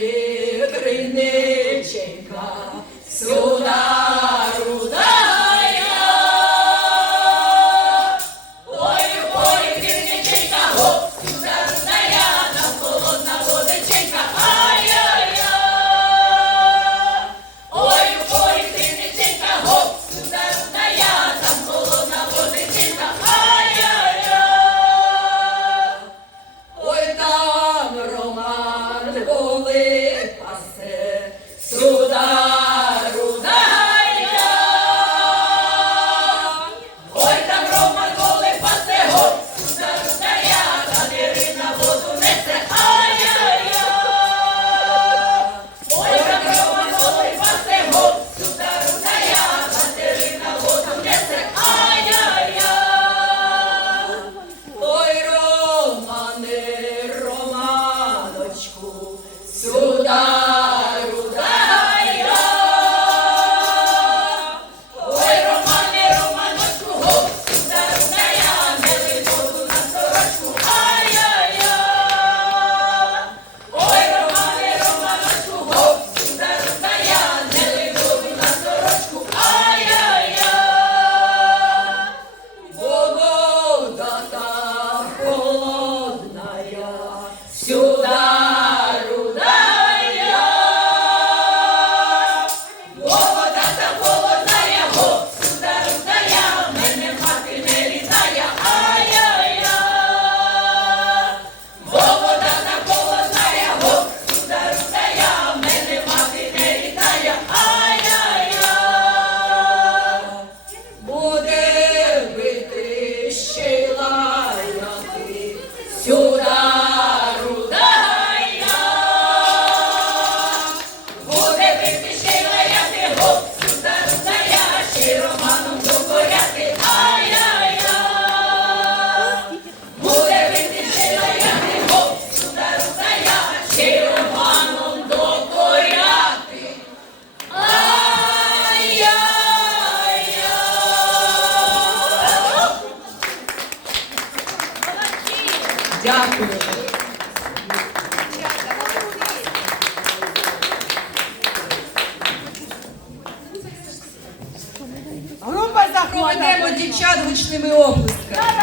Ой, криниченька, 다. Дякую. Група. Проведемо дівчат гучними оплесками.